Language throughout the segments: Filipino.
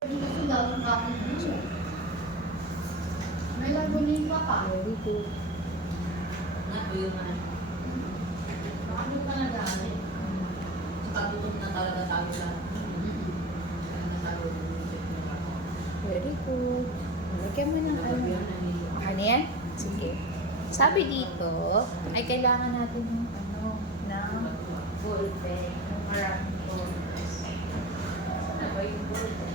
May lagunin pa pa. Very good. Yung Baka di pa nag-aalit. katutok na talaga tayo lang. Very good. Lagyan mo ng ano. Ano yan? Sige. Sabi dito, ay kailangan natin yung ano, ng ballpen. Yung maraming ballpens. Ano ba yung ballpen?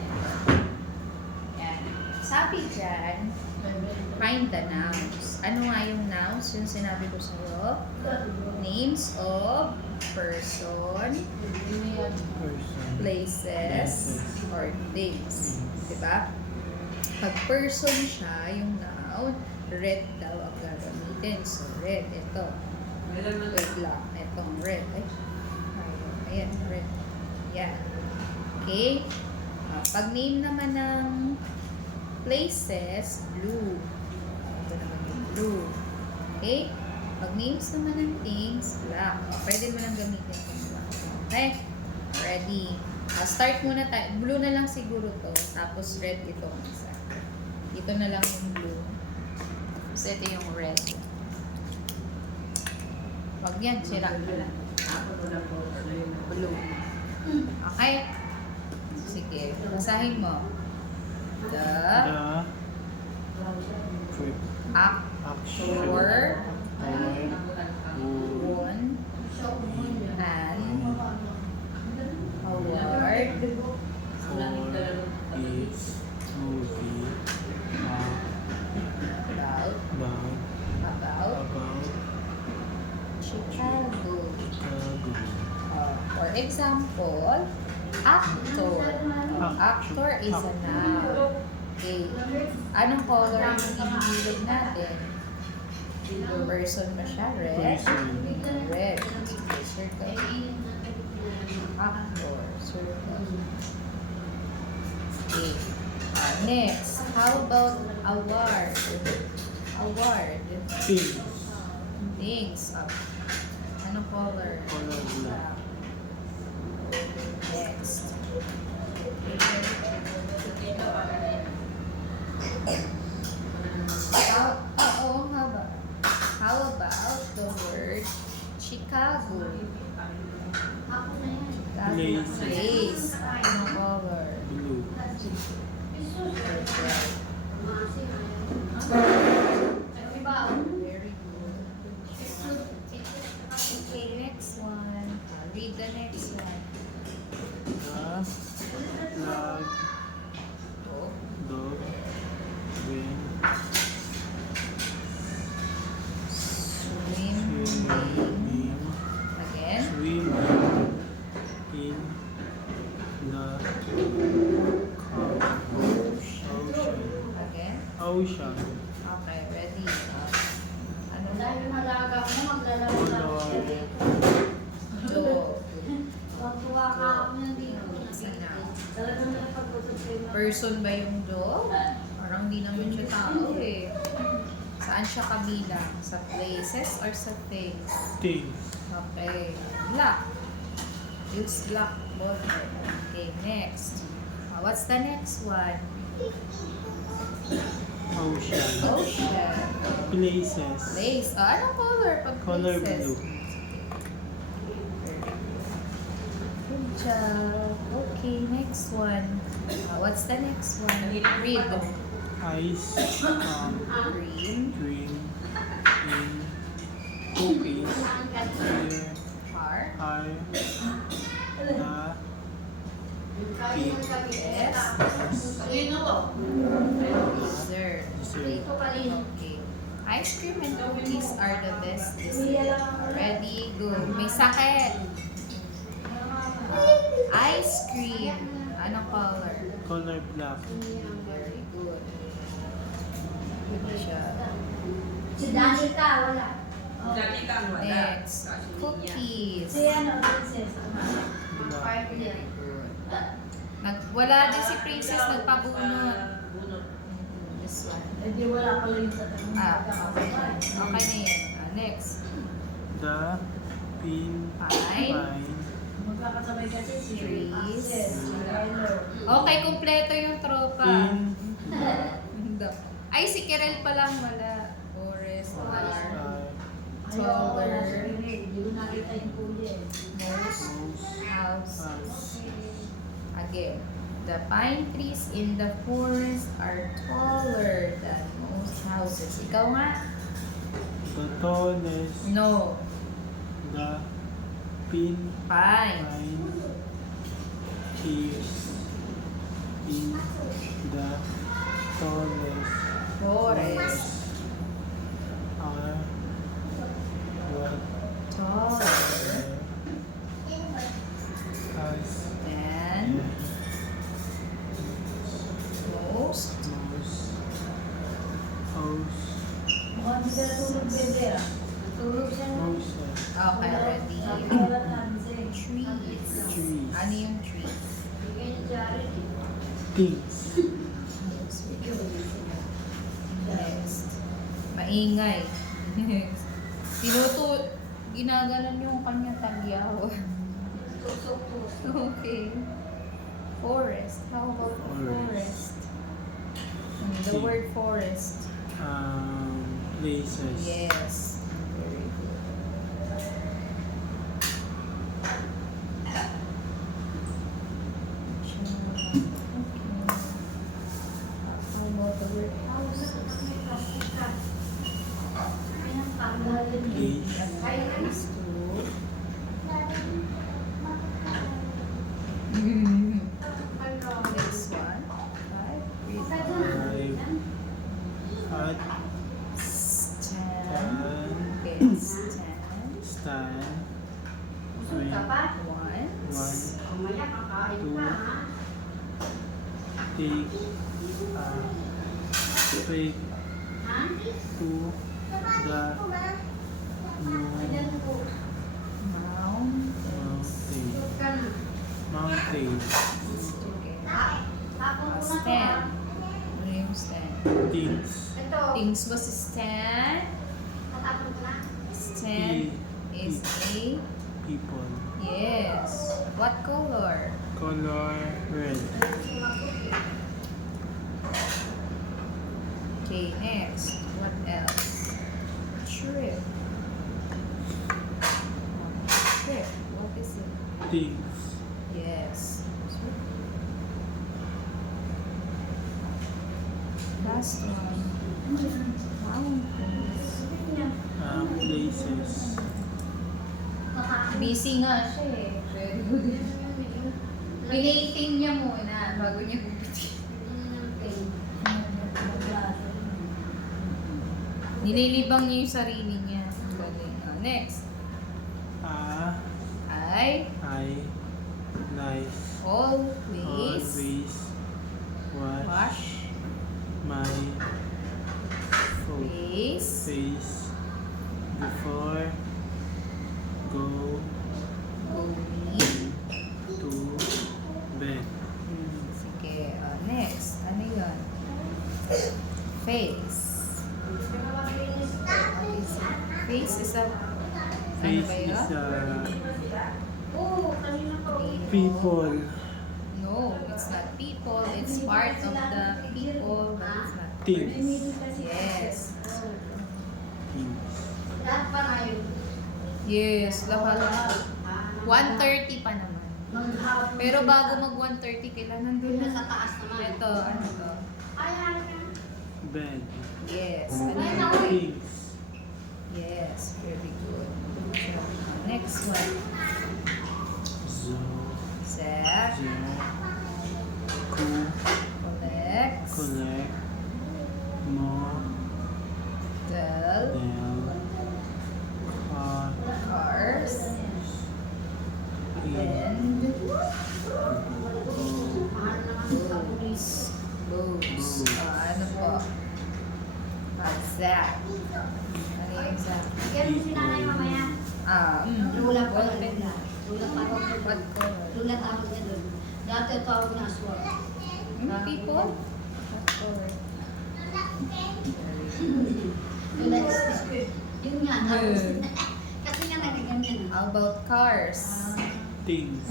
Yan. Sabi dyan, find the nouns. Ano nga yung nouns? Yung sinabi ko sa'yo. Names of person, places, or things. Diba? Pag person siya, yung noun, red daw ang gagamitin. So, red. Ito. Wait lang. Itong red. Ay. Ayan, red. Yan. Okay? Pag name naman ng places, blue. Ito naman yung blue. Okay? Pag names naman ng things, black. Pwede mo lang gamitin itong black. Okay? Ready. Start muna tayo. Blue na lang siguro to. Tapos red itong isa. Dito na lang yung blue. Tapos ito yung red. Wag yan. Sira ka lang. Blue. Okay? Sige. Basahin mo. The actor won an award about Chicago. For example, actor. Actor is a noun. Okay. Anong color yung inilid natin? Person ba siya? Red? Red. Okay, circle. Actor. Circle. Okay. Next, how about award? Award. Things. Anong color? Black. Next. How about the word Chicago? Ako na yan. Chicago place. Anong color? Very good. Okay, next one. Read the next one. Swimming. Again. Again. Ocean. Okay, ready. Ano na? Dahil malaga mo, maglalaro na ako siya dito. Joe. Tuwa ka ako na dito. Isa na. Talagang napag-usap kayo. Person ba yung Joe? Parang di naman siya tao eh. Saan siya kabilang? Sa places or sa things? Things. Okay. Black. Use black ballpen. Okay, next. What's the next one? Ocean. Ocean. Places. Place. Anong color pag Color places? blue. Good job. Okay, next one. What's the next one? Read. Ice. Green. Green. In. Cookies. Here. Heart. Are. Yes. Dessert. Dessert. Okay. Ice cream and cookies are the best dessert. Ready, go. May sakit. Ice cream. Anong color? Color black. Very good. Good job. Si Danica, wala. Next. Cookies. Si ano, Princess. Black. Partner. Wala din si Princess nagpabunot. This one. Eh di wala pala yung tatanong. Okay na. Okay na yan. Next. The pin. Pine. Pine. magkakasabay kasi si Trees. Axel, si Carlo. Okay, kumpleto yung tropa. In Hindi. Ay, si Kirel pa lang wala. Forest, Wala. are, Ayaw, wala si Rene. Hindi ko nakita yung kuya eh. most, house. house. Again, the pine trees in the forest are taller than most houses. Ikaw nga? The tallest. No. The pin Pine. pine trees in the tallest Forest. are what Taller has than most. most house Mukhang hindi ka natulog, bebe ah. Natulog siya na. most Okay, ready. Wala tansin. Trees. trees Ano yung trees? Bigay ni Jared eh. things Next. Maingay. Next. Ginagalan yung kanya tagyaw. Tusok-tusok. Okay. Forest. How about Forest. forest? The word forest. places Yes. Very good. Okay. How about the word house? place Next one. Five. five at Stand. Okay, stand stand. stand Busog ka pa? Once. one Mamaya kakain ka ha? take straight Ha? to the Ayan po. Mountains. Busog ka na. mountain Okay. Tapon ko na to ha? Stand. Ano yung stand? things Ito. Things was stand. Tatapon ko na. Stand is a people yes. What color? color red Okay, next. What else? Trip. Trip. What is it? things Yes. Last one. Mountains. places Busy nga siya eh. Very good. Pinating niya muna bago niya gupitin. Nililibang niya yung sarili niya. Galing. Next. I I like always always wash wash my face face before going to bed. Sige. Next. Ano yun? Face. What is it? Face is a Face ba yun? is Oo, kanina pa. people. No, it's not people. It's part of the people, but it's not. Things. Yes. Things. Lahat pa na yun. Yes, lahat. 1:30 pa naman. Maghapon Pero sila. bago mag 1:30, kailangan nandun na. Sa taas naman. Ito, ano to? Ayan. Bed. Yes. Ano yun? Things. Yes, very good. Next one. Zo. Zach collects Collect more del cars and boats. Ano po? Zach. Ano yung Zach? Bigyan mo si nanay mamaya. Lula pa What lang. color? Lula pa lang. What color? Lula tawag niya doon. Dati tawag niya aswang. People? What color? Lula is yun nga. Tapos, Hmm. kasi nga nagaganyan. How about cars? Things.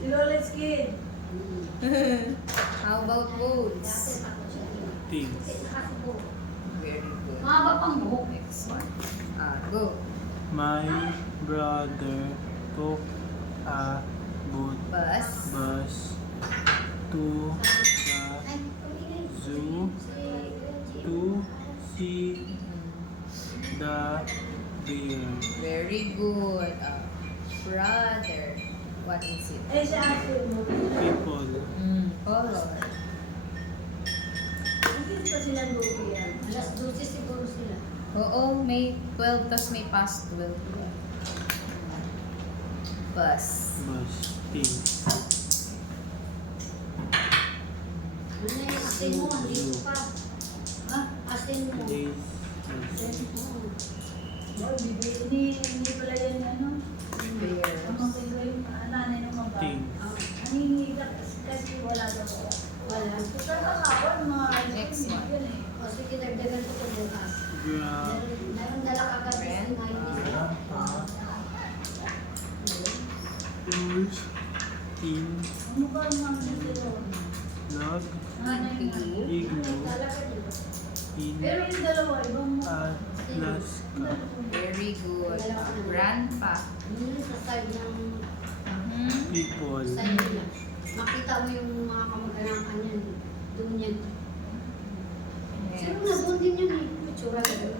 Si Lolet's kid. How about bowls? Things. Very good. Mahaba pang buhok. Next one. Go. My brother took a good Bus. bus to the zoo to see the bear. Very good. Brother. What is it? Eh, siya asin mo. People. Color. Hindi pa silang lupi yan. Alas 12 siguro sila. Oo, may 12 tas may past 12. Bus. Bus. Things. Ano na yung asin mo? Andito pa. Ha? Asin mo. Days. Asin mo. Oh, hindi pala yan ano. Bear. Ang mga yung nanay ng mga bata. Things. Nangingi ka kasi wala daw ako. Wala. Ito kakawal mga Next one. yan eh. O sige, dagdagan ko ito bukas. Meron dala kagad Friend. kasi ngayon. Grandpa. Tools. In. Ano ba ang mga dito? Log. Nanay na. Igloo. Talaga dito. In. Pero yung dalawa, ibang Alaska. Very good. Grandpa. Yun sa side ng People. side nila. Makita mo yung mga kamag-anakan yan. Doon yan. Sino na doon din yan eh. Itsura ka doon.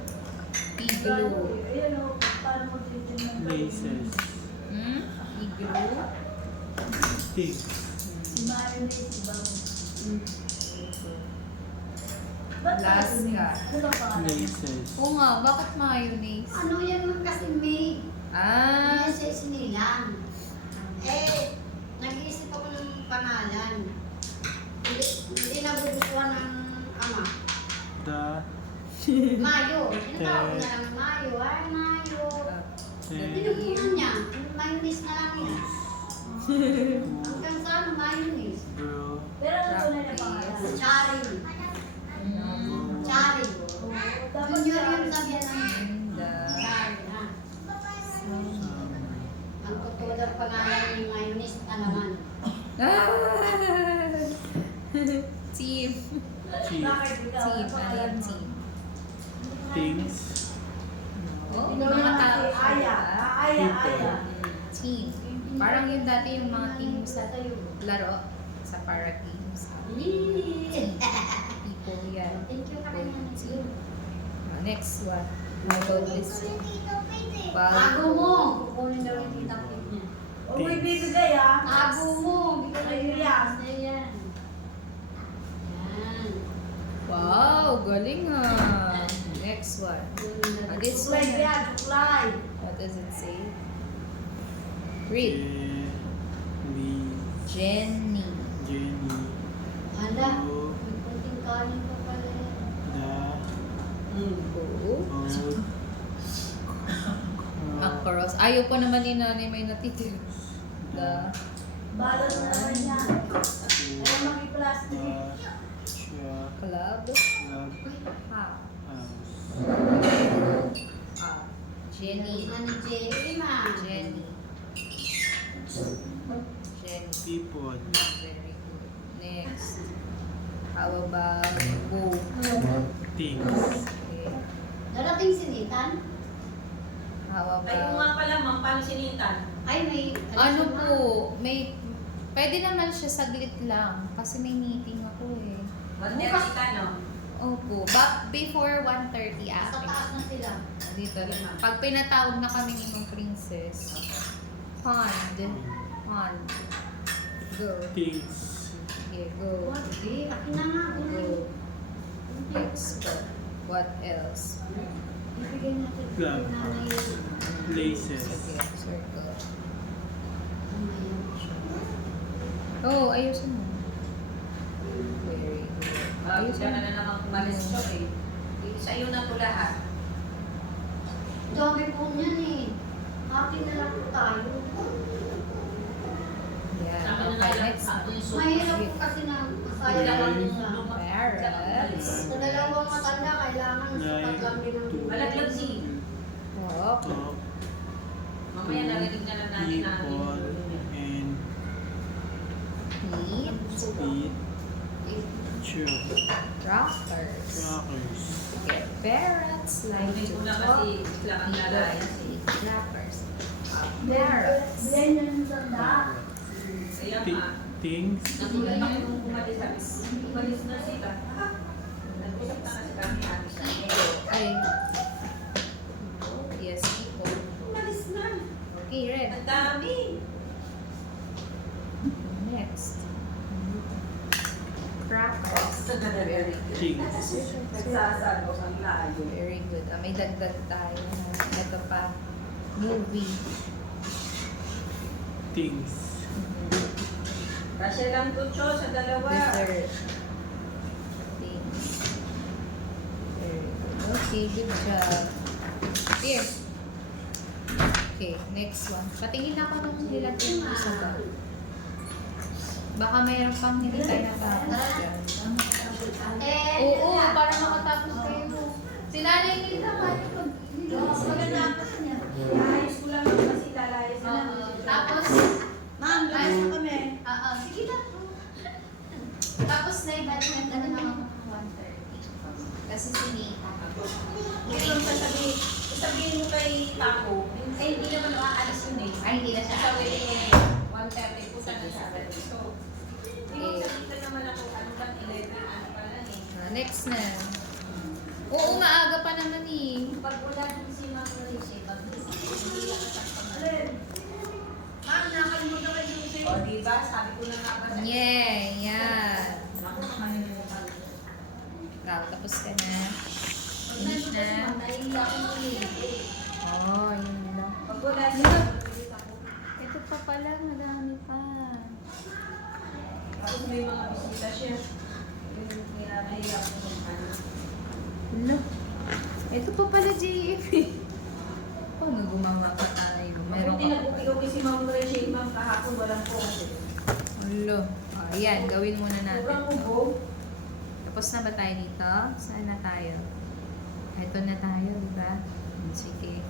Igloo. Ayan o, paano mo titignan ba? Places. Igloo. Things. Si mayonnaise, ibang. Alaska. Ano pa? Places. Oo nga, bakit mayonnaise? Ano yan man kasi may Ah, nilang. Eh, nag-iisip ako ng pangalan. Hindi nagugustuhan ng ama. The. Mayo. Tinatawag ko na lang Mayo. Ay, Mayo. Pinupunan niya. Mayonnaise na lang yan. Hanggang sa ano, mayonnaise. Bro. Pero ano ko na yung pangalan? Charing. Charing. Dapat Junior yung sabihan ng the charing, ha? Ang totoo daw pangalan ng mayonnaise na naman. Team. Chief. Bakit ikaw? Team. Ano Ano pangalan yung mo? team? Things. Oh, Ikaw mga naman tao. si Aya. Aya, Aya. Team. Parang yung dati yung mga team sa tayo. laro sa para games. People yan. Thank you ka kanya. Team. Next one. How about this? Tago mo! Kukunin daw yung tita Pete niya. Huwag mo ibibigay ah. Tago mo! Ayun yan. Yan. Yan. Wow, galing ah. Next one. This Suklay one. yan, suklay. What does it say? Read. Jenny. Jenny. Hala, Go. may kunting kanin pa pala yan. Go. Old. Across. Ayaw po naman ni nanay may natitira. The Balot na naman yan. Ayaw maki-plastic. club. Club. Ha. House. Jenny. Ano, Jenny, ma? Jenny. Jenny. People. Very good. Next. How about Bo? Things. Okay. Darating si Nitan? How Ay, kung about... nga pala, ma'am, paano sinitan? Ay, may... Ano po? May... Pwede naman siya saglit lang. Kasi may meeting ako eh. Wonder Bukas. kita, no? Opo. But before 1:30 Sa ate. taas na sila. Dito lang. Pag pinatawag na kami ni Mong Princess. Pond. Pond. Go. Things. Okay, go. What? Eh, akin na nga. Go. Next. What else? Ibigay natin. Club. Nanay yun. Places. Okay, circle. Ayan. Oh, ayusin mo. Very good. Diyan ka na naman kumalis siya eh. Sa'yo na to lahat. Dami po niyan eh. Happy na lang po tayo. Yeah. Saka na Okay, lang next. yung suko. Mahirap po kasi na masaya lang sa... Parrots. Sa dalawang matanda, kailangan sukat lang din ang... Malaglag si... Walk. Talk. Mamaya narinig na lang natin na ano people, yung and Eat. feet, children, Rockers. rockers, Okay. Parrots like Hindi to ko na talk. kasi sila kang People lalaya. eat clappers. Blend Parrots. yan sa daan. Kaya Thi- nga, things, natulad ako nung umalis sabi ko, umalis na sila. Nag-usap na kasi kami ate sa Ay. Yes, people. umalis na. Okay, red. Ang dami. Next. Crackers. Very good. things, Nagsasalo ang layo. Very good. May dagdag tayo. Ito pa. Movie. things, Kasi lang tutso sa dalawa. Dessert. Things. Very good. Okay, good job. Here. Okay, next one. Patingin ako nung nilagay mo sa bag. Baka mayroon pang hindi tayo natapos dyan. Oo, para makatapos kayo. Sinanay nila naman yung Pagkatapos niya, ayos ko lang kasi lalayas na lang. Tapos, Ma'am, ayos na kami. sige na. Tapos na ibalik na naman ako ng 1:30. Kasi sinita. Ngayon sasabihin mo kay Taco, eh hindi naman aalis yun eh. Ay, hindi na siya. Sabi eh, 1:30 puta na siya. So, pinagsabitan naman ako, ano ba, 11, ano pa lang eh. Next na. Oo, maaga pa naman eh. Pag wala din si Ma'am Marisha, pag hindi lang kasama. Ma'am, nakalimutan ko yung sa'yo. O, diba? Sabi ko na nga ba sa Yeah, yan. Ako, makalimutan. Tapos ka na. Pag Finish nandun kasi na. Ma'am, nahihiya ako mamili. Oh, yun lang. Pag wala siya, mabilis ako. Ito pa pala, madami pa. Tapos may mga bisita siya. Yung kaya nahihiya ako sa ano. Ano? Ito pa pala, JF eh. Paano gumawa ka tayo? Meron Buti ka. nag-uwi si Ma'am Marisha, Ma'am, kahapon walang po kasi. Ulo. Ayan, gawin muna natin. Sobrang ubo. Tapos na ba tayo dito? Saan na tayo? Ito na tayo, di ba? Sige.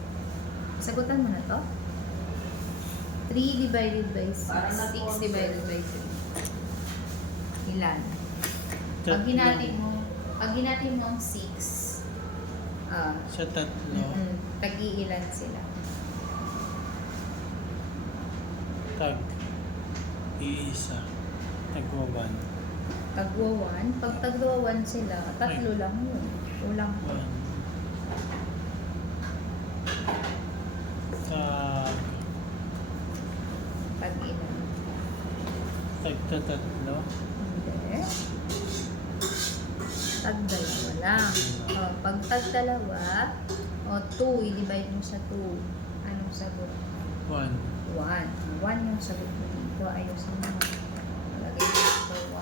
Sagutan mo na to? 3 divided by 6. Parang 6 nag-consult. divided by 3. Ilan? Pag tatlo, hinati mo ang 6, sa tatlo, tag-iilan sila. tag, iisa, tagwa 1, Tagwa 1. Pag tagwa 1 sila, tatlo lang yun. Kulang pa. 1, tag, Tag-ilan. tagtatatlo, Hindi. Tag-dalawa lang. Pag tag-dalawa, 2, i-divide mo sa 2. Anong sagot? 1, 1. 1 yung sagot mo dito. Ayusin mo. Lagay mo dito 1.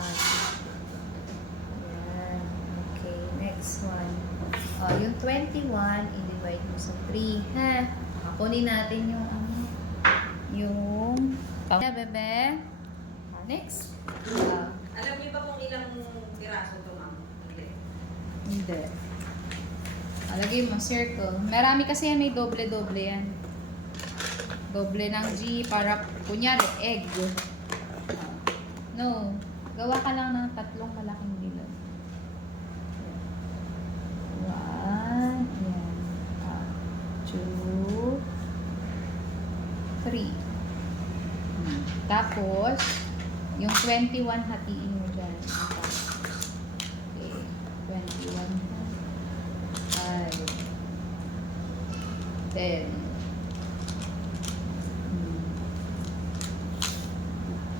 Yan. Okay, next one. Yung 21, i-divide mo sa 3. Ha? Kunin natin yung yung bebe. Next. Alam niyo ba kung ilang piraso ito, Ma'am? Hindi. Lagay mo circle. Marami kasi yan, may doble-doble yan. Doble ng G para, kunyari, egg. No. Gawa ka lang ng 3 malaking bilog. 1, yan. 2, 3. Tapos, yung 21 hatiin mo dyan. Okay. 21. 5. 10.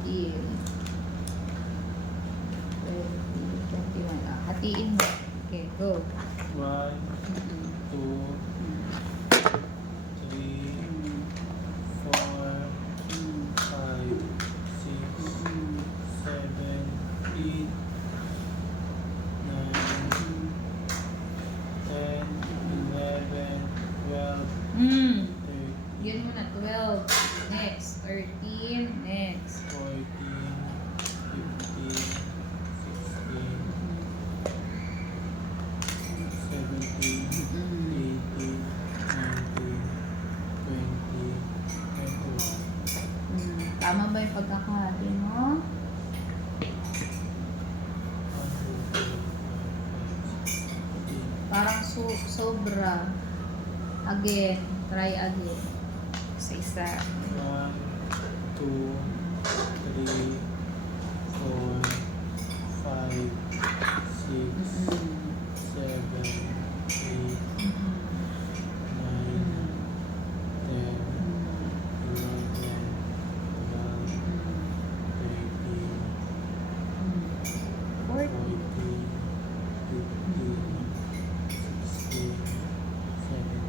15. 21. Hatiin mo. Okay, go. 1, 2, 3, 4, 5, 6, 7, 8, 9, 10, 11, 12, 13, Yun muna, 12. Next, 13. Next. 14, 15, 16, 17, 18, 19, 20, Tama ba yung pagkakahati mo? 1, 2, 3, 4, 5, 6, 7, 8, Parang sobra. Again. Try again. Sa isa. 1, 2, 3, 4, 5, 6, 7, 8, 9, 10, 11, 12, 13, 40. 14, 15, 16, 17,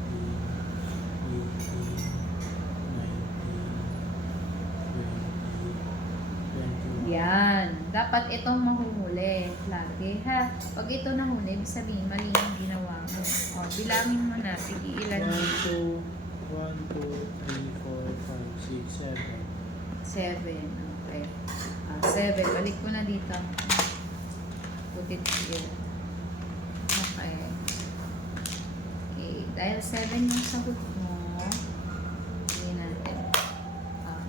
18, 19, 20, 21. Yan. Dapat itong mahuhuli. Lagi, ha? Pag ito nahuli, ibig sabihin, mali yung ginawa mo. O, bilangin mo na. Sige, ilan? 1, 2, 3, 4, 5, 6, 7. 7. Okay. 7. Balik ko na dito. Put it here. Okay. Okay. Dahil 7 yung sagot mo, hindi natin.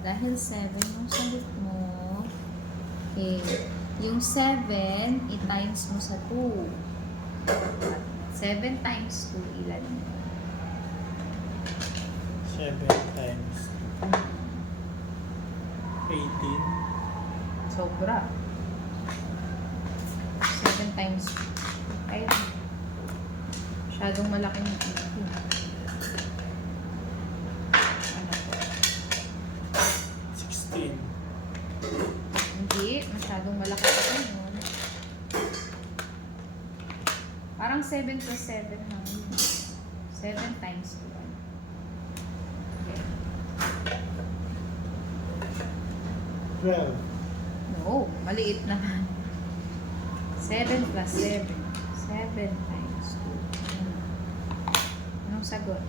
Dahil 7 yung sagot mo, okay. Yung 7, i-times mo sa 2. 7 times 2, ilan yun? 7 times 18. Sobra. 7 times 2. Ay, masyadong malaki yung 18. Ano po? 16. Hindi, masyadong malaki ito yun. Parang 7 plus 7 lang yun. 7 times 2. Okay. 12. No, maliit naman. 7 plus 7. 7 times 2. Anong sagot?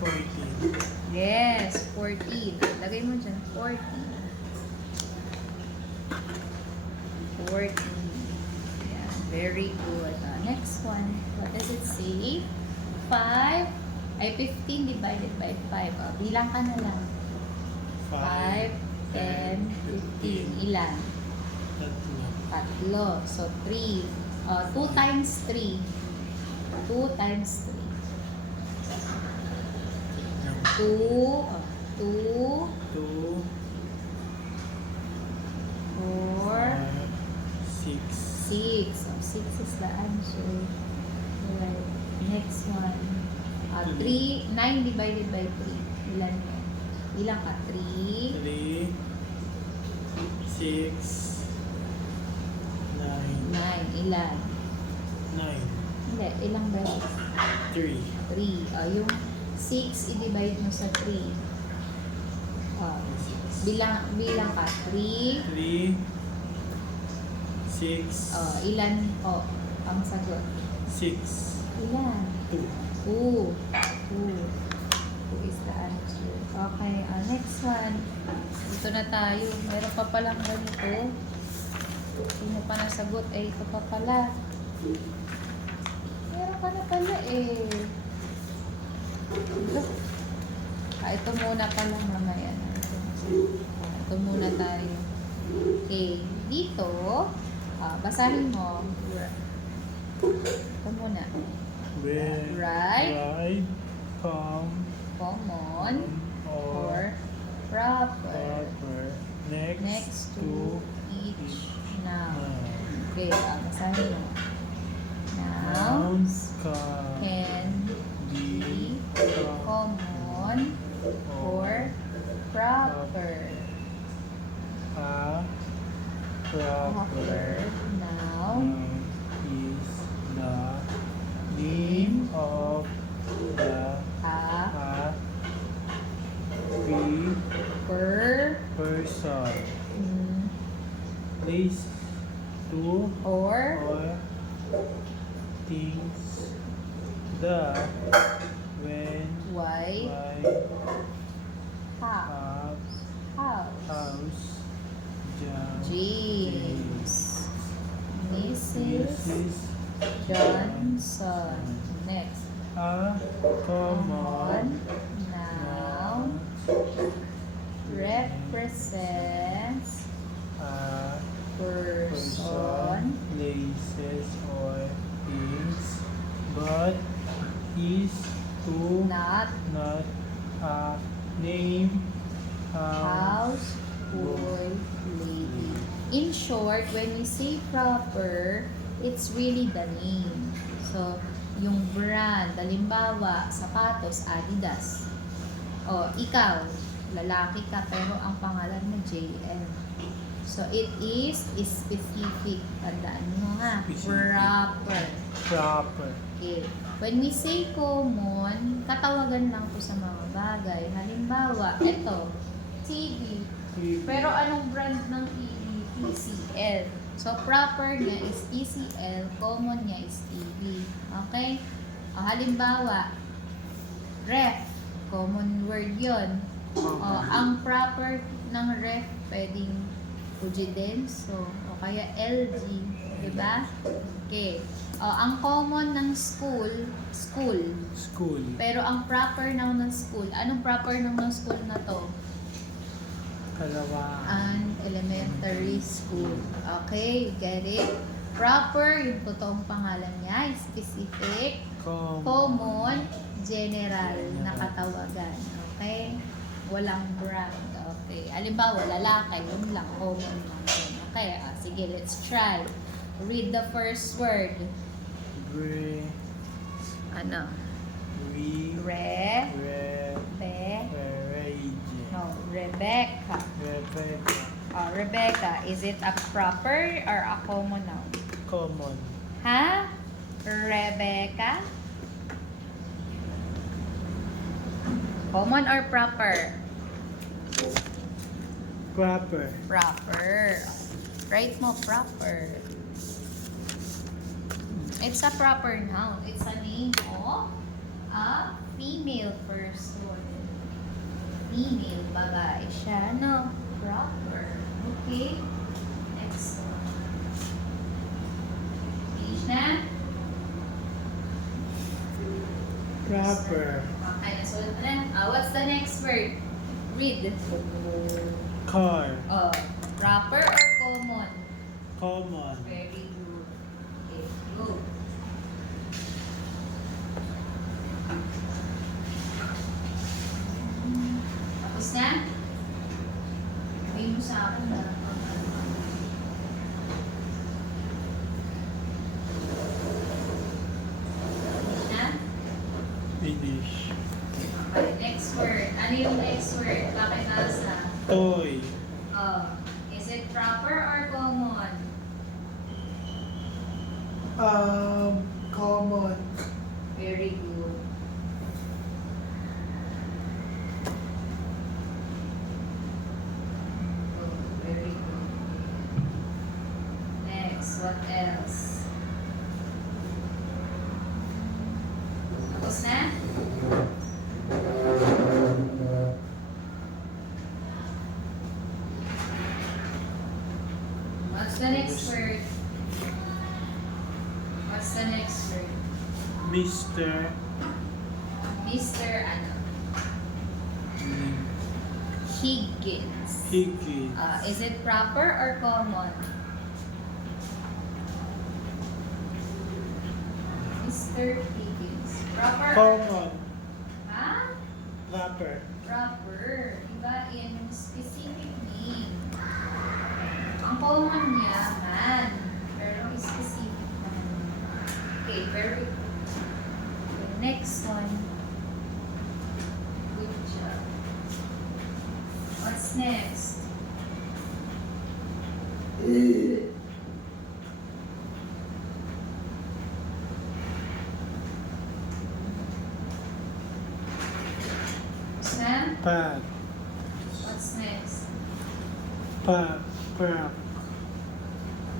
14. Yes, 14. Lagay mo dyan, 14. 14. Yeah, very good. Next one. What does it say? 5. Ay, 15 divided by 5. Bilang ka na lang. 5, 10, 15. Ilan? Tatlo. So, 3. 2 times 3. 2 times 3. 2. 2. 2, 4. 6. 6. So, 6 is the answer. Right. Next one. 3. 9 divided by 3. Ilan yun? Ilan ka? 3. 3, 6, 9, 9. Ilan? 9, Hindi. Ilang beses? 3, 3. Yung 6 i-divide mo sa 3. Bilang ka. 3. 3, 6, Ilan po ang sagot? 6, Ilan? 2. 2. 2 is the answer. Okay, next one. Dito na tayo. Meron pa palang ganito. Hindi mo pa nasagot. Ito pa pala. Meron ka na pala eh. Ito muna pala mamaya. Ito muna tayo. Okay. Dito, basahin mo. Ito muna. Where Right, common or proper. next to each noun. Okay, basahin mo. Nouns can be common or proper. A Proper noun is the name of the a person. mm, Place to or or things that when why have house James, Mrs. Mrs. Johnson. Next. A common noun represents a person, places or things, but is to not not a name, house, boy, lady. In short, when we say proper, it's really the name. So, yung brand, halimbawa, sapatos, Adidas. O, ikaw, lalaki ka, pero ang pangalan mo JM. So, it is specific. Tandaan mo ha. Specific. Proper. proper. Okay. When we say common, katawagan lang po sa mga bagay. Halimbawa, ito, TV. Pero anong brand ng TV? TCL. So, proper niya is TCL, common niya is TV. Okay? Halimbawa, ref. Common word yon. Ang proper ng ref, pwedeng Fujidenso o kaya LG. Diba? Okay. Ang common ng school. School. Pero ang proper noun ng school, anong proper noun ng school na to? Kalawaan. An elementary school. Okay, get it? Proper, yung totoong pangalan niya, specific, common, general na katawagan. Okay? Walang brand. Okay. Halimbawa, lalaki, yun lang, common lang yun. Okay, sige, let's try. Read the first word. Ano? Rebecca. Rebecca, is it a proper or a common noun? Common. Ha? Rebecca? Common or proper? Proper. Proper. Write mo proper. It's a proper noun. It's a name of a female person. Female, babae siya. No, proper. Okay? Next one. Finish na? Proper. Okay, nasunod na. What's the next word? Read. Car. Proper or common? Common. Very good. Okay, go. Tapos na? Gawin mo sa akin na. Finish na? Finish. Okay, next word. Ano yung next word? Bakit nasa? Toy. Is it proper or common? Common. Very good. Oh, very good. Next, what else? Tapos na? What's the next word? What's the next word? Mr. Mr. ano? Higgins. Higgins. Is it proper or common? Mr. Higgins. Proper? Common. Ha? Proper. Proper. Diba? In specific name. Ang common niya, man. Pero specific naman. Okay, very good. Okay, next one. Good job. What's next? Sam? Pad. What's next? Prop.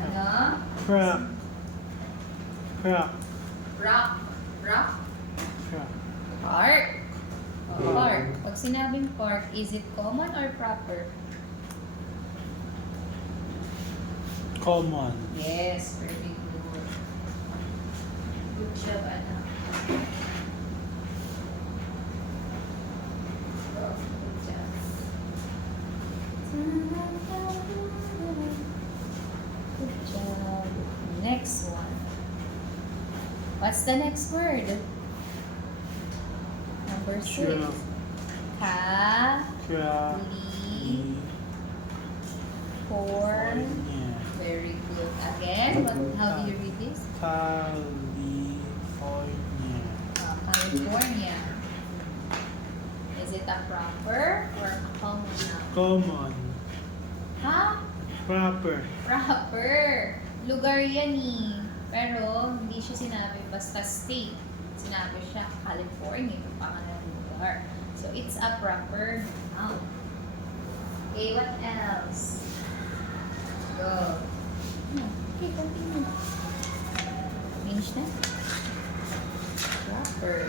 Ano? Prop. Rock. Rock? Park? Park. Pag sinabing park, is it common or proper? Common. Yes, very good. Good job, anak. What's the next word? Number 6. Tra- Ka. Tra- Li. For. California. Very good. Again, how do you read this? California. California. Is it a proper or a common noun? Common. Ha? Proper. Proper. Lugar yan eh. Pero hindi siya sinabi basta state. Sinabi siya California, yung pangalan ng lugar. So it's a proper noun. Okay, what else? Go. Okay, continue. Finish na? Proper.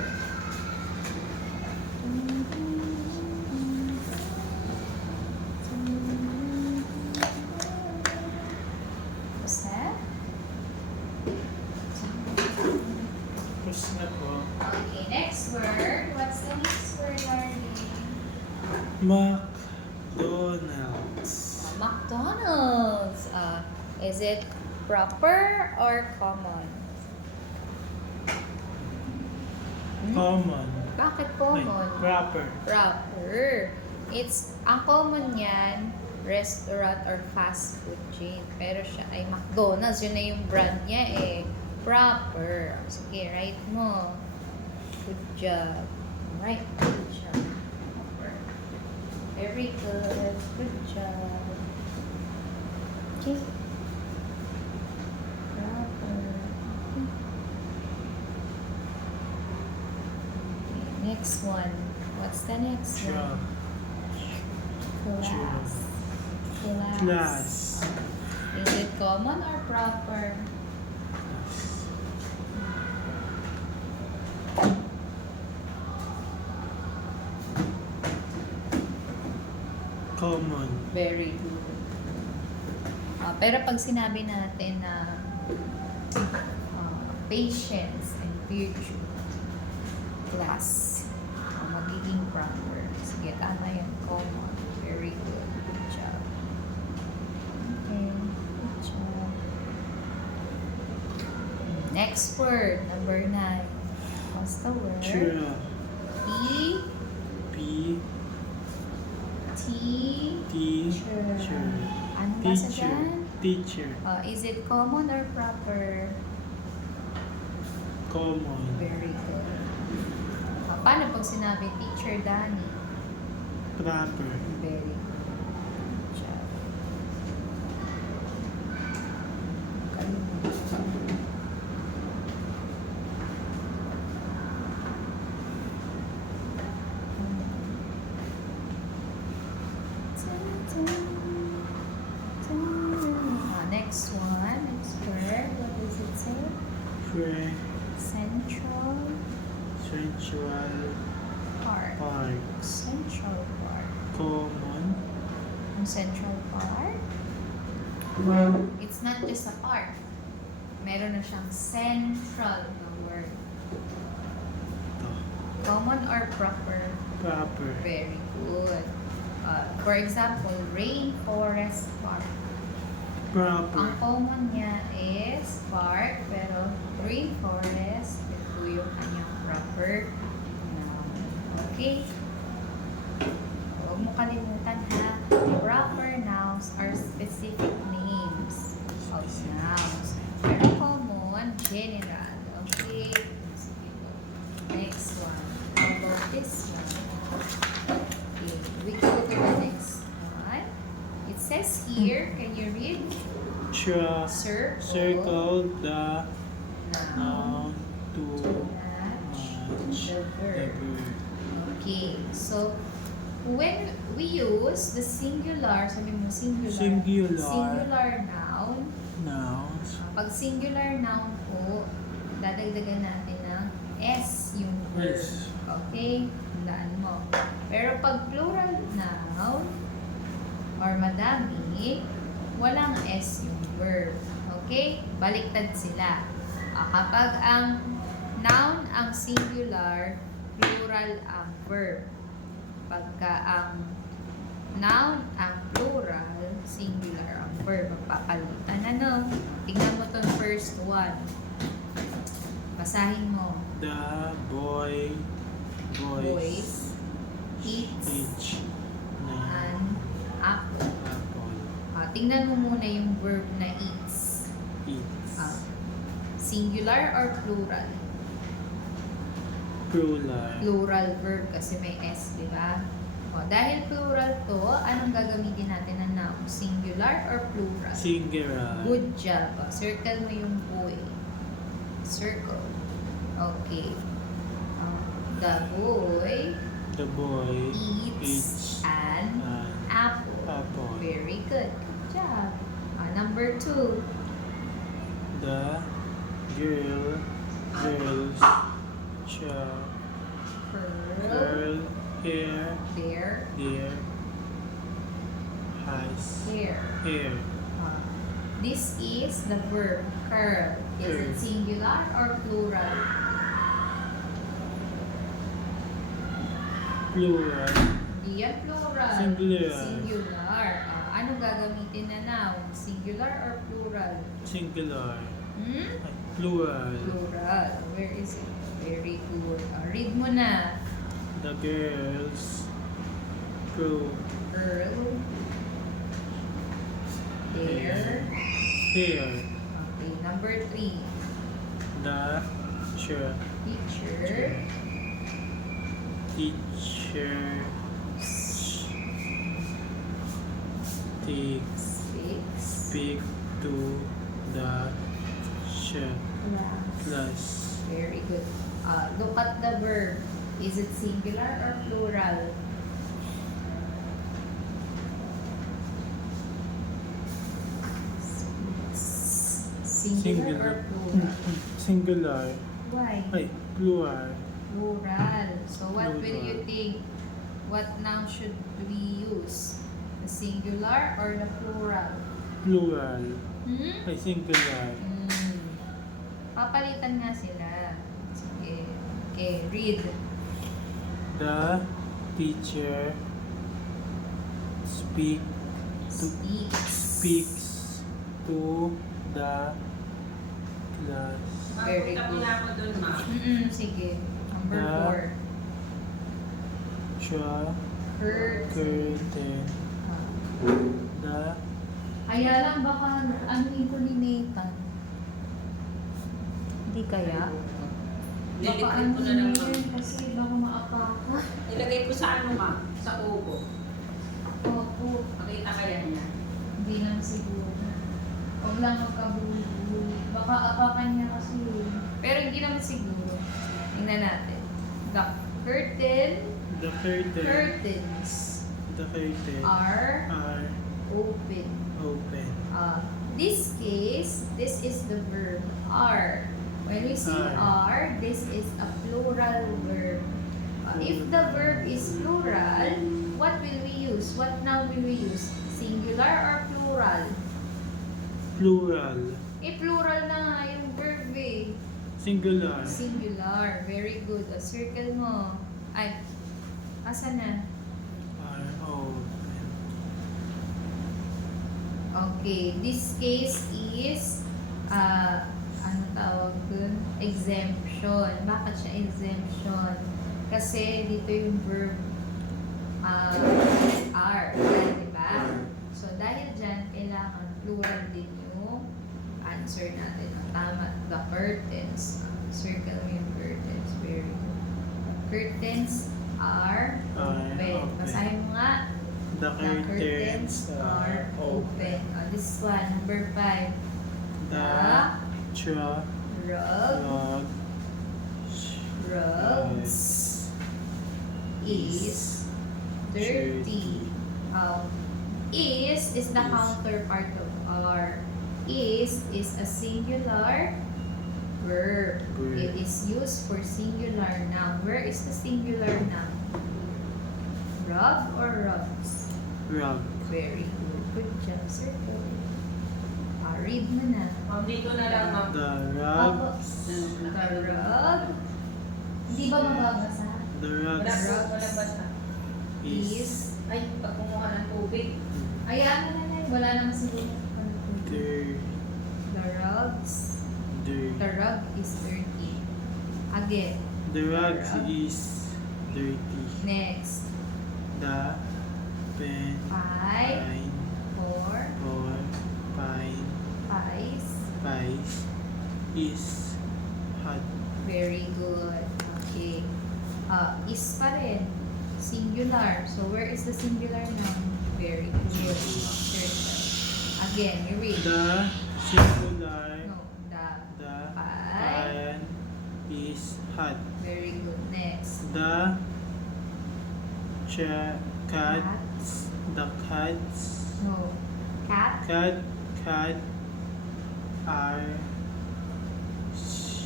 What's that? Tapos na po. Okay, next word. What's the next word, Marlene? McDonald's. McDonald's. Is it proper or common? Common. Bakit Ay, common? proper. Proper. Ang common yan, restaurant or fast food chain. Pero siya ay McDonald's. Yun na yung brand niya eh. Proper. Sige, write mo. Good job. Right. Good job. Proper. Very good. Good job. Okay. Proper. Okay, next one. What's the next Tra- one? Class. Class. Is it common or proper? Common. Very good. Pero pag sinabi natin na patience and virtue, class, magiging proper. Sige, tama yan. Common. Very good. Good job. Okay. Good job. Next word, number 9. What's the word? Tra- E. P. Teacher. Teacher. Ano basa Teacher. dyan? Teacher. Is it common or proper? Common. Very good. Paano pag sinabi teacher Danny? Proper. Very good. Good job. Next one. Next word. What does it say? Pre. Central Central Park. Park. Central Park. Common. Ang Central Park, it's not just a park. Meron na siyang central na word. Common or proper? Proper. Very good. For example, Rainforest Park. Proper. Ang common niya is park, pero rainforest, ito yung kanyang proper noun. Okay? Huwag mo kalimutan ha. Proper nouns are specific names of nouns. Pero common, general. Okay? Sige po. Next one. How about this one? Okay, we go to the next one. It says here, can you read? Circle the Noun noun to match match the the verb. verb. Okay, so when we use the singular, sabi mo singular noun, Nouns. pag singular noun po, dadagdagan natin ng S yung verb. Yes. Okay? Tandaan mo. Pero pag plural noun, or madami, walang S yung verb. Okay? Baliktad sila. Kapag ang noun ang singular, plural ang verb. Pagka ang noun ang plural, singular ang verb. Magpapalitan. Ano? Tingnan mo tong first one. Basahin mo. The boys Boys eats each an apple. apple. Tingnan mo muna yung verb na eats. Eats. Singular or plural? Plural. Plural verb kasi may S, di ba? Dahil plural to, anong gagamitin natin na noun? Singular or plural? Singular. Good job. Circle mo yung boy. Circle. Okay. The boy The boy eats an an apple. apple. Very good. Good job. Number 2. The girls Curl curl hair their their has hair. hair. This is the verb curl. Is it Curl. singular or plural? Plural. Hindi yan plural. Singular. Singular. Anong gagamitin na noun? Singular or plural? Singular. Hmm? Ay, plural. Plural. Where is it? Very good. Read mo na. The girls curl Curl their hair. Okay, number 3. The teacher Teacher speak to the class. Very good. Look at the verb. Is it singular or plural? Singular or plural? Singular. Why? Ay, plural. Plural. So what will you Plural. think? What noun should we use? The singular or the plural? Plural. Hmm? Ay, singular. Papalitan nga sila. Sige. Okay, read. The teacher speaks to the class. Very Mapunta good. muna ako dun, ma. Sige. Number The 4. Hurt. curtain. The Kaya lang baka ano yung kulinatan? Hindi kaya? Baka Nilikod ano ko na lang, ma. yun kasi baka maapaka. Ilagay ko sa ano, ma? Sa kubo. Opo. Makita kaya niya. Hindi naman siguro. Huwag lang magkabuli-buli. Baka apakan niya kasi. Pero hindi naman siguro. Tingnan natin. The curtains are are open. open. This case, this is the verb are. When we say are, this is a plural verb. If the verb is plural, what will we use? What noun will we use? Singular or plural? Plural. Plural na nga yung verb eh. Singular. Singular. Very good. Circle mo. Ay, asa na? Are open. Okay, this case is ano tawag dun? Exemption. Bakit siya exemption? Kasi dito yung verb are, di ba? So dahil dyan, kailangan plural din yung answer natin. Tama, the curtains. Circle mo yung curtains. Very good. The curtains are open. open. Basahin mo nga. The The curtains are open. This one, number 5. The Rug rugs is dirty. Is the counterpart of are. Is a singular verb. Verb. It is used for singular noun. Where is the singular noun? Rug or rugs? rug. Very good. Good job, sir. Read mo na. Ma'am, dito na lang, ma'am. The Opo. rugs. The rug. Hindi ba mababasa? The Wala rugs po, walang basta. Is. Ay, pag kumuha ng tubig. Ay, ano na na. Wala naman siguro. dirty. The rugs. The rug is dirty. Again. The rug is dirty. Next. The pen, 5, 4, or pine, 5. pies is hot. Very good. Okay. Is pa rin. Singular. So, where is the singular noun? Very good. Circle. Again, you read. The singular, No, the pie. pan is hot. Very good. Next. The cats, the cats, No. Cat. cat are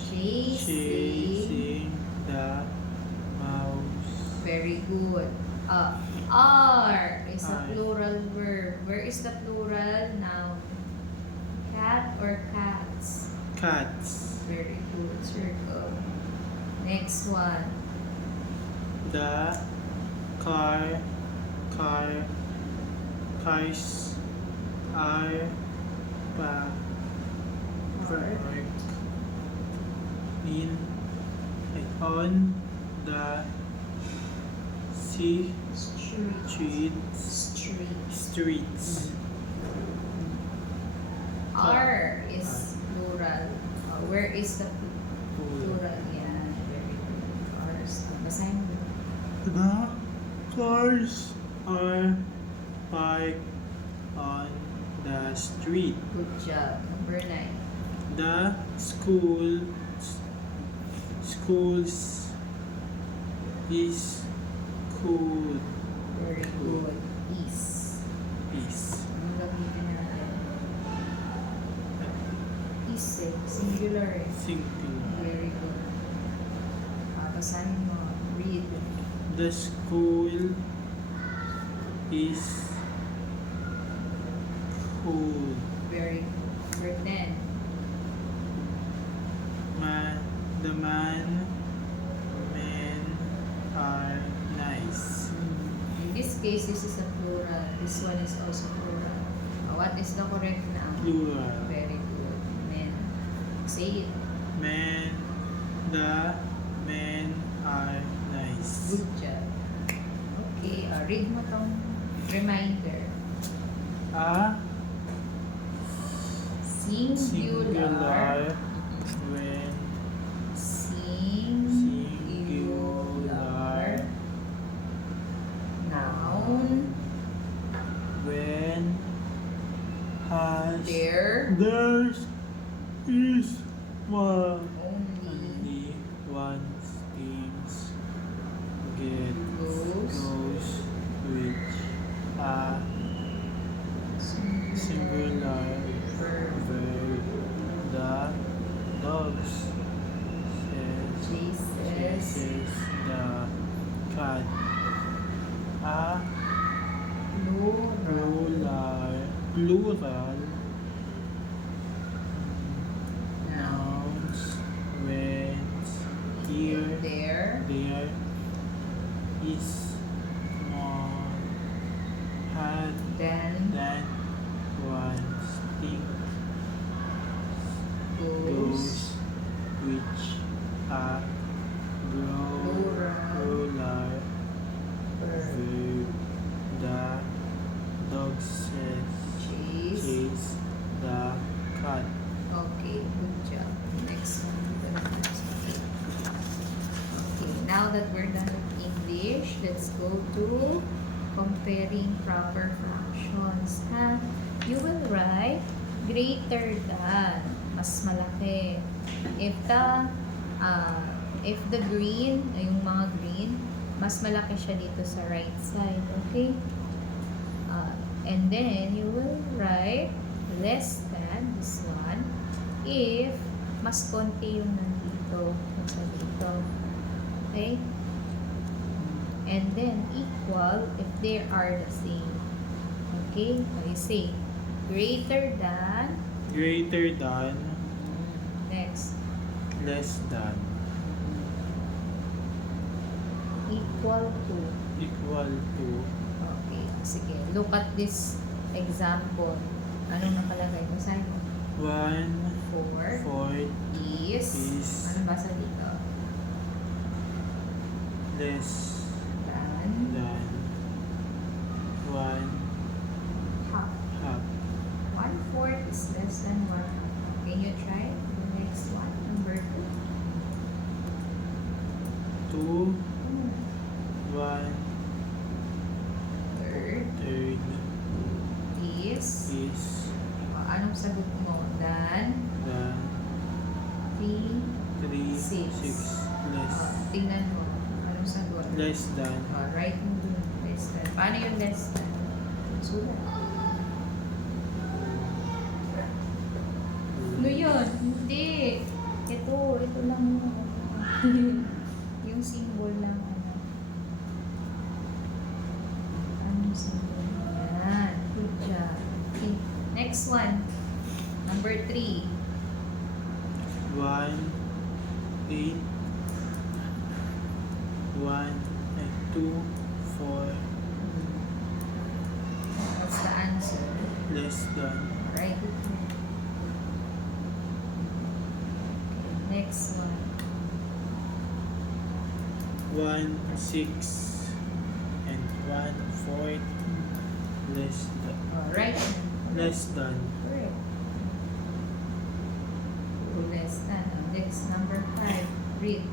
chasing the mouse. Very good. Are is a Are. plural verb. Where is the plural noun? Cat or cats? Cats. Very good. Circle. Next one. The cars are parked on the streets. Are is plural. Where is the plural? Yan. Very good. Ours. Basahin mo. The cars are parked on the street. Good job. Number 9. The schools is cool. Very good. Is. Is Anong gamitin natin? Is eh. Singular eh. singular. Very good. Basahin mo. Read. The school is cool. Very good. Number 10. The men are nice. In this case, this is a plural. This one is also plural. What is the correct noun? Plural. Very good. Men. Say it. The men are nice. Good job. Okay, read mo tong reminder. A Singular. when Singular. Noun. when has There. there's is one Only. only one things get Goes. which a singular Verb. verb. The dogs Chases. chases the cat. A plural nouns when here There. there is more Then than one stick goes. goes which a Plural. plural Verb. verb. The dog Chase. chase the cat. Okay, good job. Next one. Okay, now that we're done with English, let's go to comparing proper fractions. Ha? You will write greater than, mas malaki. If the green, yung mga green, mas malaki siya dito sa right side. Okay? And then, you will write less than this one if mas konti yung nandito sa dito. Okay? And then, equal if they are the same. Okay? So, you say, greater than, next, less than, equal to. equal to, Okay, sige. Look at this example. Anong nakalagay? Basahin mo. 1/4 4 is, is ano basa dito? less than than 1 half. half. 1/4 is less than 1/2. Can you try the next one? Number 2. 2 1 Third third is, is anong sagot mo? Than than 3. 3 Six. 6 less Tingnan mo. Anong sagot? less than Right mo dun. Less than. Paano yung less than? Sulat. Ano yun? Hindi. Ito lang yun. Yung symbol lang. Anong symbol? Yan. Good job. Okay. Next one. Number 3. 1 8 1 and 2 4 What's the answer? less than Right. Next one. 1 6 and 1/4 less than Right. less than Correct. Less than. Next, number 5. Read.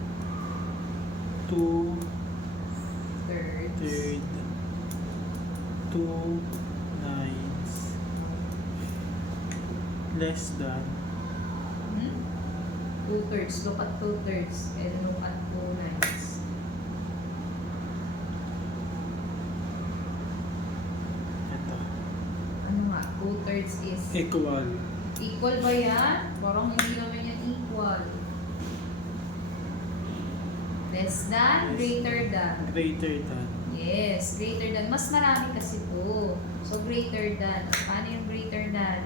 2 Thirds. third 2 9 less than Hmm? 2/3. Look at 2/3 and look at 2/9. ito Ano nga? 2/3 is equal equal ba yan? Parang hindi naman yan equal. Less than, Yes. greater than. greater than Yes, greater than. Mas marami kasi po. So, greater than. Paano yung greater than?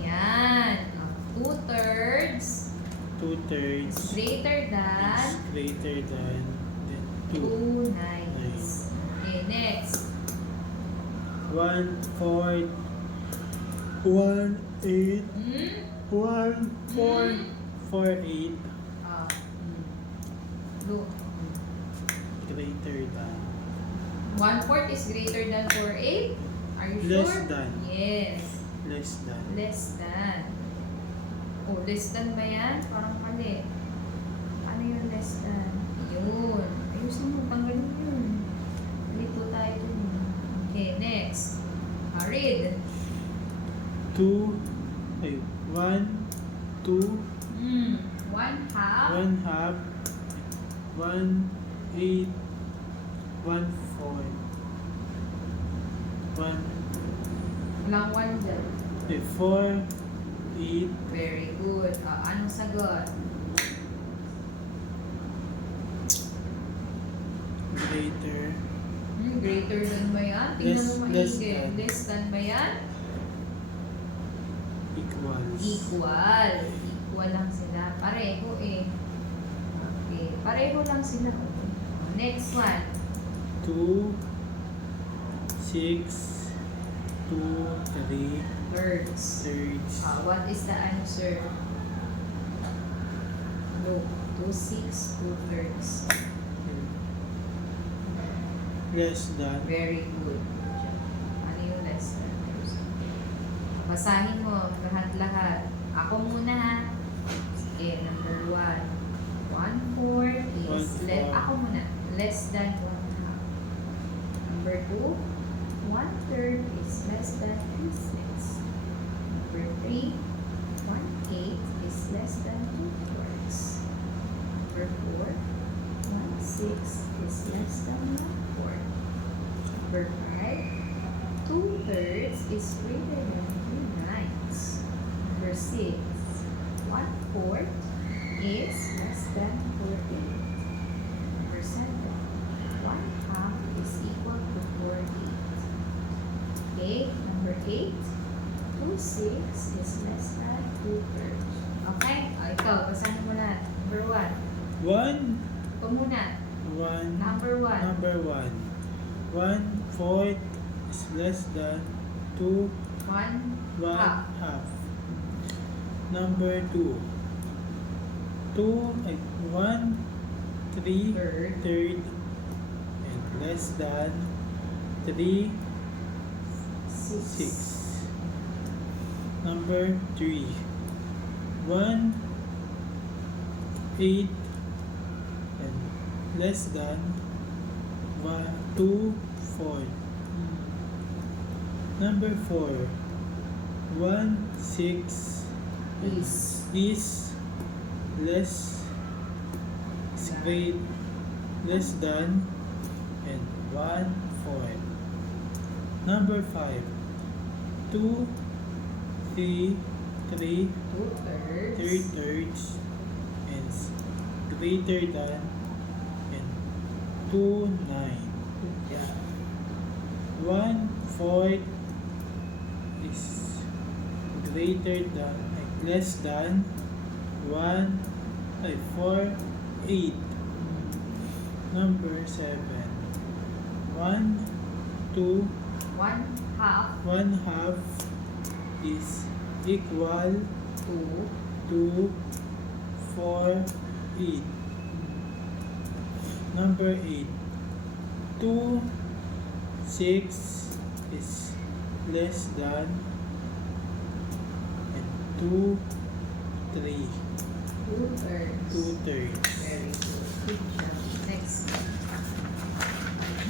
Yan. 2/3 2/3 is greater than is greater than then 2 2/9. Okay, next. 1/4 1 8 Hmm? 1 4 Hmm? 4 8 Ah. Look. greater than 1/4 is greater than 4/8? Are you Less sure? than. Yes. less than Less than. Oh, less than ba yan? Parang mali. Ano yung less than? Yun. Ayusin mo, tanggalin yun. Lito tayo dun. Okay, next. Read. 2 ay 1 2 1/2. 1/2 1 8 1 4 1 Walang 1 dyan. 4 8 Very good. Anong sagot? greater Greater than ba yan? Tingnan mo Less maigi. than. Less than ba yan? equals Equal. Equal lang sila. Pareho eh. Okay. Pareho lang sila. Next one. 2 6 2 3 Thirds. thirds What is the answer? Look. 2/6, 2/3. less than Very good. Ano yung less than? Basahin mo lahat-lahat. Ako muna ha. Sige, number 1. 1/4 is 1/4. Ako muna. Less than 1/2. Number 2. 1/3 is less than 3/6. Number 3. 1/8 is less than 2/4. Number 4. 1/6 is less than 1/4. Number 5. 2/3 is greater than 3/9. Number 6. 1/4 is less than 4/8. Number 7. 1/2 is equal to 4/8. Okay, number 8. 2/6 is less than 2/3. Okay, ikaw, basahin mo na. Number 1. 1 Ito muna. 1 Number 1. number 1 1/4 is less than 2 1 1 half. half. Number 2 2 ay 1 3 Third. third, and less than 3 6. Number 3, 1 8 and less than 2 4. Number 4, 1 6 is less less than and 1 4. Number 5, 2 3 3 2/3. 3/3 and greater than and 2 9. Good job. 1/4 is greater than less than 4 8. Number 7, 1 2 1/2 1/2 is equal to 4 8. Number 8, 2 6 is less than and 2 3 2/3. 2/3. Very good. Good job. Next.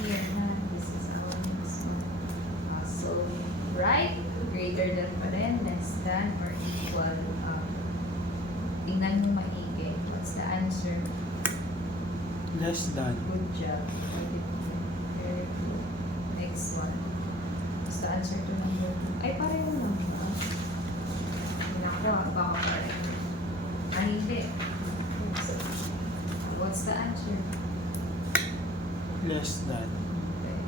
Here na. This is our next one. So, right? Greater than pa rin, less than, or equal. Tingnan mo maigi. What's the answer? Less than. Good job. Very good. Next one. What's the answer to number 2? Ay, pareho lang. Naku, baka pareho. Ay, hindi. What's the answer? Less than. Okay.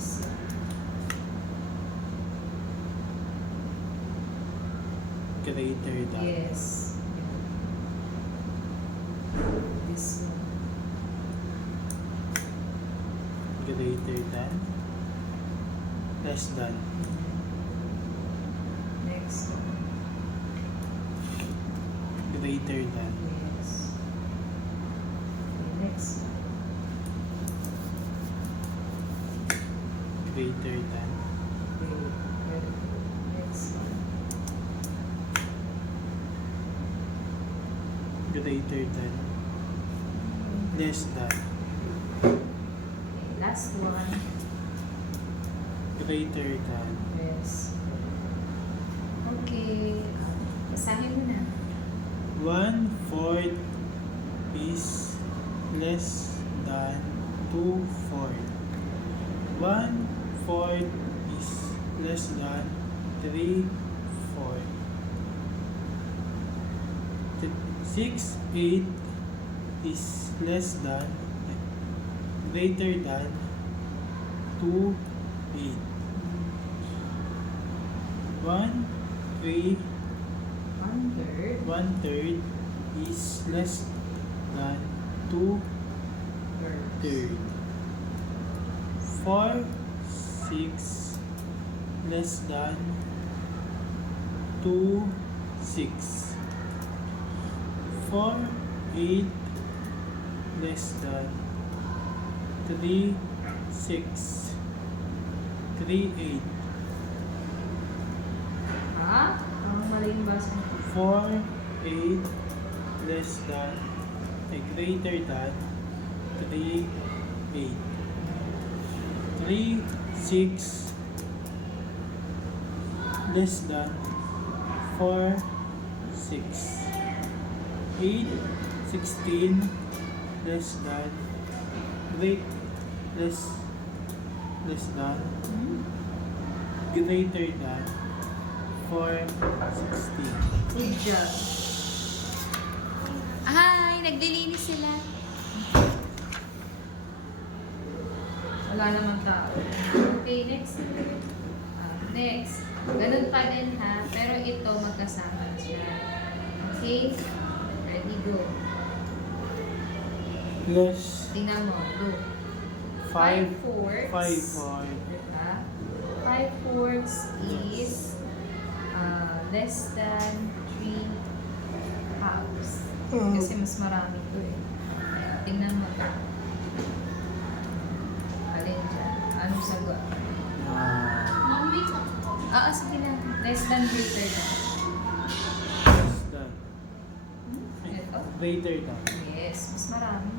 So, Greater than. yes. This one. Greater than. Less than. Next one. Greater than. Yes. Okay, next one. Greater than. Okay, very good. Next one. Greater than. Less than. Okay, last one. Greater than. Yes. Okay. Basahin mo na. 1/4 is less than 2/4. 1/4 is less than 3/4. 6/8 is less than greater than 2/8. 1/3 1/3. 1/3 is less than 2/3. 4/6 less than 2/6. 4/8 less than 3/6. 3/8. Ha? Parang mali yung basa mo. 4/8 less than greater than 3/8. 3/6 less than 4/6. 8/16 less than greater than 4/16. Good job. Hi! Naglilinis sila. Wala namang tao. Okay, next. Next. Ganun pa din ha. Pero ito magkasama siya. Okay? Ready, go. Plus Tingnan mo. Go. 5/4 5/4. Diba? 5/4 is less than 3/2. Kasi mas marami to eh. Ayan, tingnan mo to. Alin dyan? Anong sagot? Mami, Sige na. Less than, greater than. Less than. Ito? Greater than. Yes, mas marami.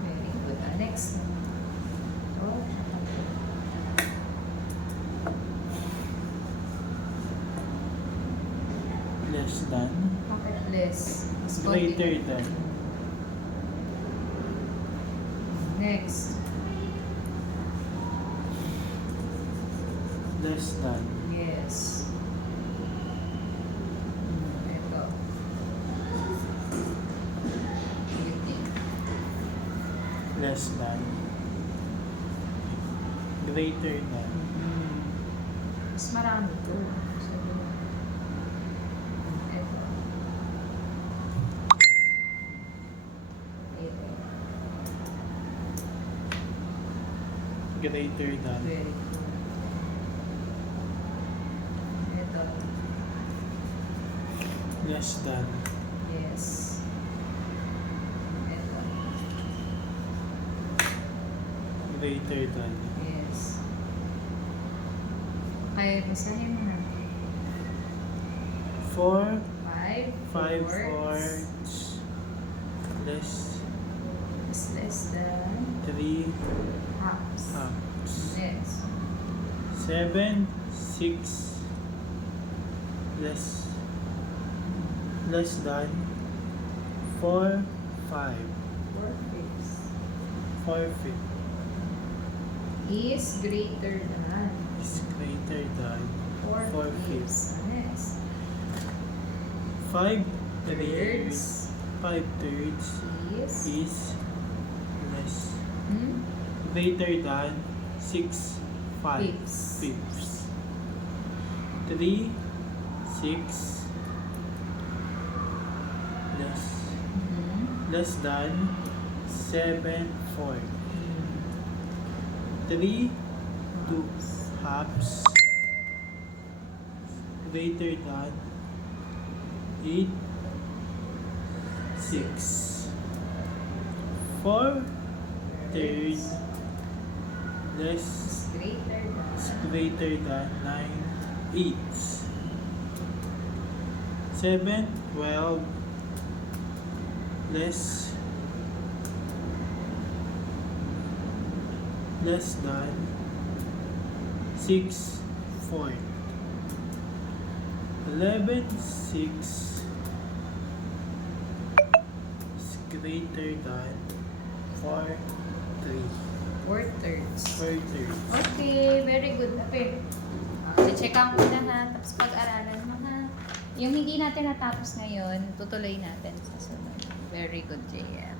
Very good. Next. Oh. Less than. Bakit less? Mas Greater konti. than. Next. Less than. Yes. Ito. Beauty. Less than. Greater than. Mas marami to. Sabi mo. Ito. Ito. Greater than. Very good. Ito. Less than. Yes. Ito. Greater than. Yes. Kaya basahin mo na. 4. 5 5 fourths. Less. is less than 3 halves. halves. Yes. 7, 6. Less than 4, 5. 4/5 4 fifths is greater than is greater than 4 4/5. fifths. Yes. 5 Thirds thirds. 5 thirds is is less hmm? greater than 6 5 Fifths. fifths. 3 6 less than 7 4. 3 2 halves greater than 8 6. 4 thirds less Is greater is than greater than 9 eighths. 7 12 less than 6 4. 11 6 is greater than 4 3. 4/3. 4 thirds. Okay, very good. Ape. Checkan ko na ha, tapos pag-aralan mo ha. Yung hindi natin natapos ngayon, tutuloy natin sa sunod. Very good, JM.